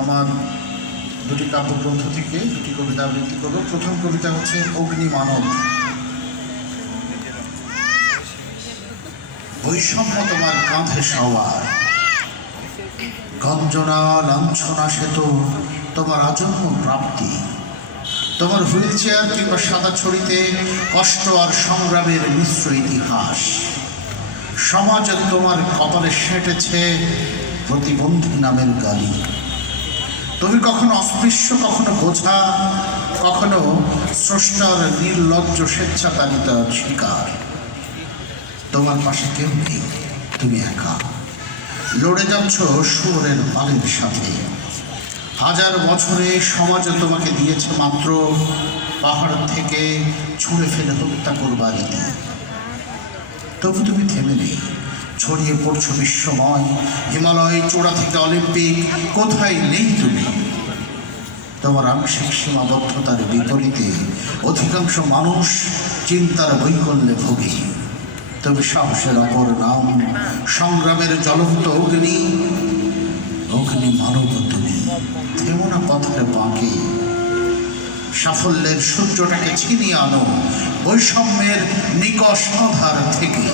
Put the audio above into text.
আমার দুটি কাব্যগ্রন্থ থেকে দুটি কবিতা আবৃত্তি করব। প্রথম কবিতা হচ্ছে অগ্নি মানব। বৈষম্য তোমার কাঁধে সওয়ার। গঞ্জনা লাঞ্ছনা সে তো তোমার আজন্ম প্রাপ্তি। তোমার হুইল চেয়ার কিংবা সাদা ছড়িতে কষ্ট আর সংগ্রামের মিশ্র ইতিহাস। সমাজ তোমার কপালে সেঁটেছে প্রতিবন্ধী নামের গালি। তুমি কখনো অস্পৃশ্য, কখনো বোঝা, কখনো স্রষ্টার নির্লজ্জ স্বেচ্ছাকারিতার শিকার। তোমার পাশে কেউ নেই, তুমি একা। লড়ে যাচ্ছ সুরের পালের সাথে হাজার বছরে সমাজ তোমাকে দিয়েছে মাত্র পাহাড় থেকে ছুঁড়ে ফেলে হত্যা করবার তবু তুমি থেমে নেই, ছড়িয়ে পড়ছো বিশ্বময়। হিমালয় চূড়া থেকে অলিম্পিক, কোথায় নেই তুমি? তোমার আংশিক সীমাবদ্ধতার বিপরীতে অধিকাংশ মানুষ চিন্তার বৈকল্যে ভোগে। তবে সাহসের অপর নাম সংগ্রামের জ্বলন্ত অগ্নি অগ্নি মানব তুমি থেমো পথের বাঁকে সাফল্যের সূর্যটাকে ছিনিয়ে আনো বৈষম্যের নিকষ আধার থেকে।